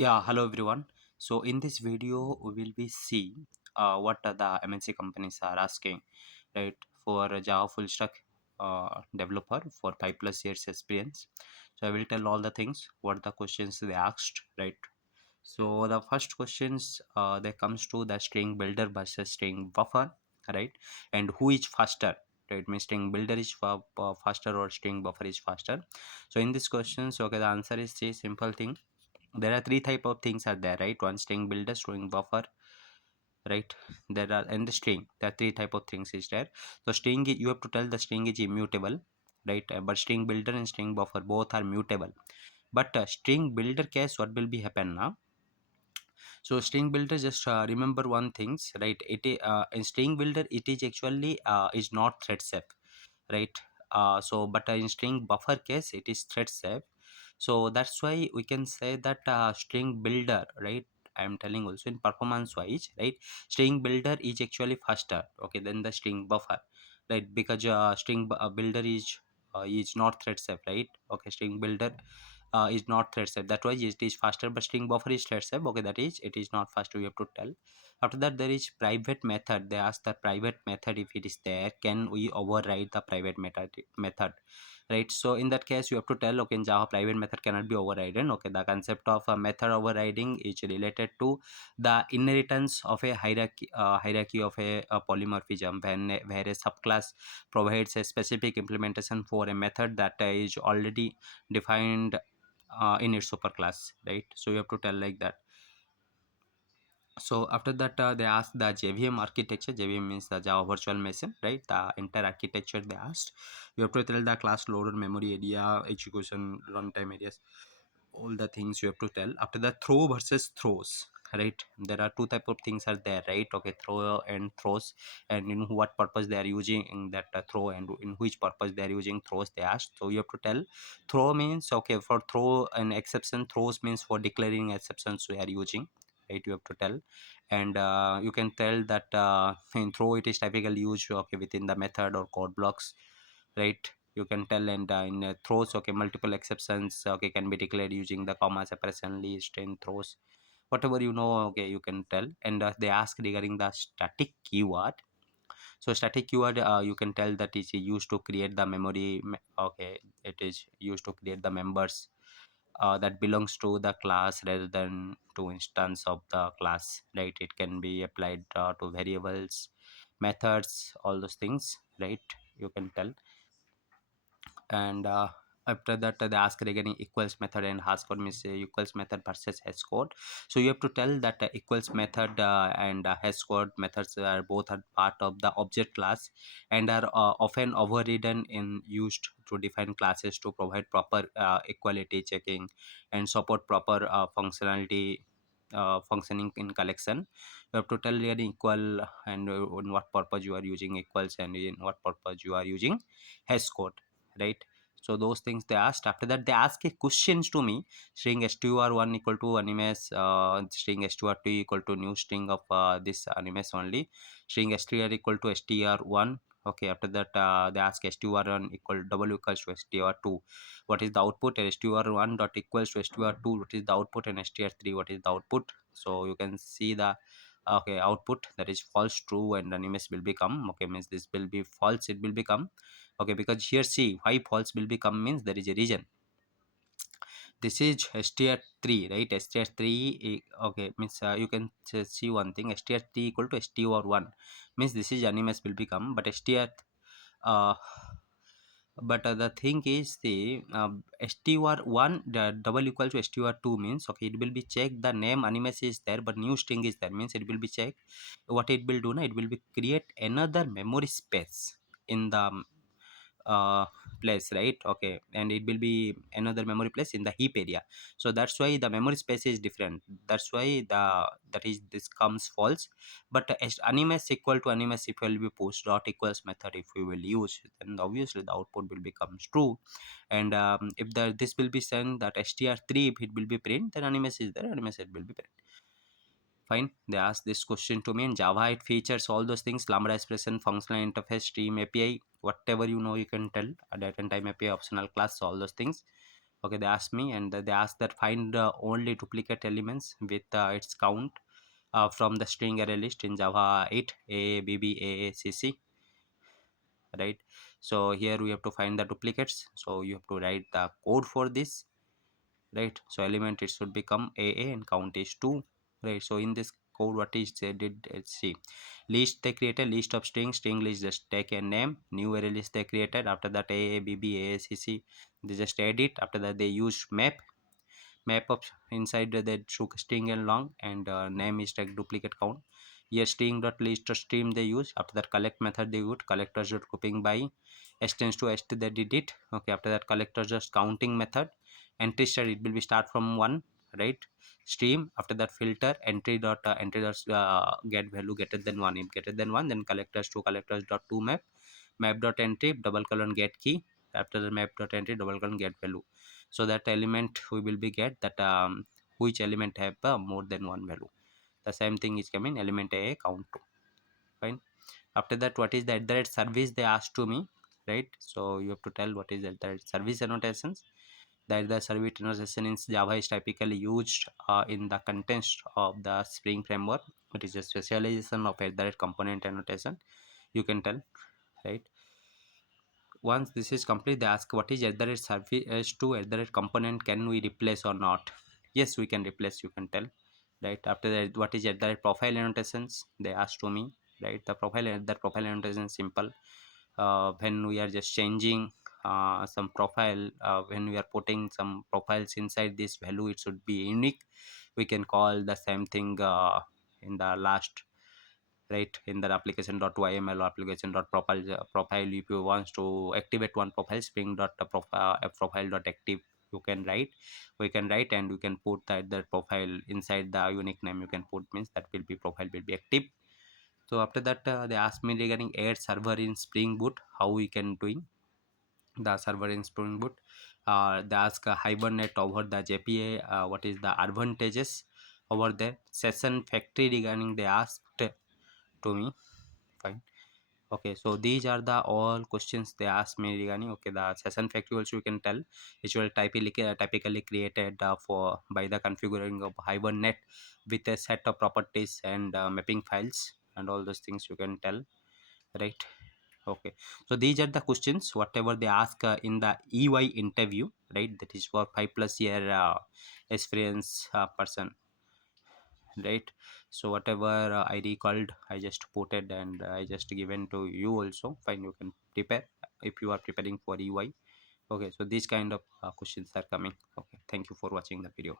Yeah, hello everyone. So in this video, we will be see what the MNC companies are asking, right, for a Java full stack developer for 5+ years experience. So I will tell all the things, what the questions they asked, right. So the first questions that comes to the string builder versus string buffer, right, and who is faster, right? Means string builder is faster or string buffer is faster. So in this questions, okay, the answer is a simple thing. There are three type of things are there, right? One, string builder, string buffer, right? There are, and the string, there are three type of things is there. So string you have to tell the string is immutable, right? But string builder and string buffer both are mutable. But string builder case, what will be happen now? So string builder, just remember one things, right? In string builder, it is actually is not thread safe, right? So but in string buffer case, it is thread safe. So that's why we can say that string builder, right? I am telling also in performance wise, right? String builder is actually faster, okay, than the string buffer, right? Because builder is not thread safe, right? Okay, string builder is not thread safe, that why it is faster, but string buffer is thread safe, okay, that is it is not faster, you have to tell. After that, there is private method. They ask the private method, if it is there, can we override the private method, right? So in that case, you have to tell, okay, in Java, private method cannot be overridden. Okay, the concept of a method overriding is related to the inheritance of a hierarchy of a polymorphism, when where a subclass provides a specific implementation for a method that is already defined in its superclass, right? So you have to tell like that. So after that, they asked the JVM architecture. JVM means the Java Virtual Machine, right? The entire architecture they asked. You have to tell the class loader, memory area, execution, runtime areas, all the things you have to tell. After that, throw versus throws, right? There are two type of things are there, right? Okay, throw and throws, and in what purpose they are using in that throw, and in which purpose they are using throws, they asked. So you have to tell. Throw means, okay, for throw and exception. Throws means for declaring exceptions we are using, right? You have to tell. And you can tell that in throw, it is typically used, okay, within the method or code blocks, right? You can tell. And in throws, okay, multiple exceptions, okay, can be declared using the comma, separation, list, and throws, whatever you know, okay, you can tell. And they ask regarding the static keyword. So static keyword, you can tell that is used to create the okay, it is used to create the members that belongs to the class rather than to instance of the class, right? It can be applied to variables, methods, all those things, right? You can tell. And after that, they ask regarding equals method and hash code, means equals method versus hash code. So you have to tell that equals method and hash code methods are both are part of the object class, and are often overridden in used to define classes to provide proper equality checking and support proper functionality functioning in collection. You have to tell regarding equal, and in what purpose you are using equals, and in what purpose you are using hash code, right? So those things they asked. After that, they ask a questions to me. String str1 equal to animes, string str2 equal to new string of this animes only, string str equal to str1. Okay, after that, they ask str1 equal double equals to str2, what is the output, and str1 dot equals to str2, what is the output, and str3, what is the output. So you can see the, okay, output, that is false true, and animes will become, okay, means this will be false, it will become, okay, because here, see, why false will become, means there is a reason. This is str3, right? Str3, okay, means you can see one thing, str3 equal to str1, means this is animes will become, but uh, the thing is, the str1 the double equal to str2 means, okay, it will be checked, the name animes is there, but new string is there, means it will be checked. What it will do now, it will be create another memory space in the uh, place, right? Okay, and it will be another memory place in the heap area. So that's why the memory space is different, that's why that is this comes false. But as animes equal to animes, if will be push dot equals method, if we will use, then obviously the output will become true. And if the this will be sent that str3, if it will be print, then animes is there, animes it will be print. Fine. They asked this question to me. In Java, it features all those things: Lambda expression, functional interface, stream API, whatever you know, you can tell. A date and time API, optional class, all those things. Okay, they asked me, and they asked that find only duplicate elements with its count from the string array list in Java 8 a b b a a c c, right? So here we have to find the duplicates, so you have to write the code for this, right? So element it should become a and count is 2, right? So in this code, what is they did, let's see, list they created, list of string list just take a name, new array list they created, after that a b b a c c, they just edit, after that they use map of inside the string and long, and name is like duplicate count. Here string dot list stream they use, after that collect method they use, collectors dot grouping by s tends to st they did it. Okay, after that collectors just counting method, entry start it will be start from 1, right? Stream, after that filter entry dot get value greater than 1, if greater than 1 then collectors dot to map dot entry double colon get key, after the map dot entry double colon get value. So that element we will be get that which element have more than one value. The same thing is coming element a count 2, fine. After that, what is the at the rate service they asked to me, right? So you have to tell what is at the rate service annotations. That the service annotation in Java is typically used in the context of the Spring framework. It is a specialization of at the rate component annotation, you can tell, right? Once this is complete, they ask what is at the rate service to at the rate component, can we replace or not? Yes, we can replace, you can tell, right? After that, what is at the rate profile annotations, they asked to me, right? The profile annotation is simple. When we are just changing some profile, when we are putting some profiles inside this value, it should be unique. We can call the same thing in the last, right? In the application.yml or application.profile, if you want to activate one profile, spring.profile.active, you can write, we can write, and you can put that profile inside the unique name, you can put, means that will be profile will be active. So after that, they asked me regarding add server in Spring Boot, how we can doing the server in Spring Boot. They ask Hibernate over the JPA, what is the advantages over there. Session factory regarding they asked to me, fine. Okay, so these are the all questions they asked me regarding. Okay, the session factory also you can tell, which will typically created for by the configuring of Hibernate with a set of properties and mapping files and all those things you can tell, right? Okay, so these are the questions whatever they ask in the EY interview, right? That is for 5+ year experience person, right? So whatever I recalled, I just put it, and I just given to you also, fine, you can prepare if you are preparing for EY. Okay, so these kind of questions are coming. Okay, thank you for watching the video.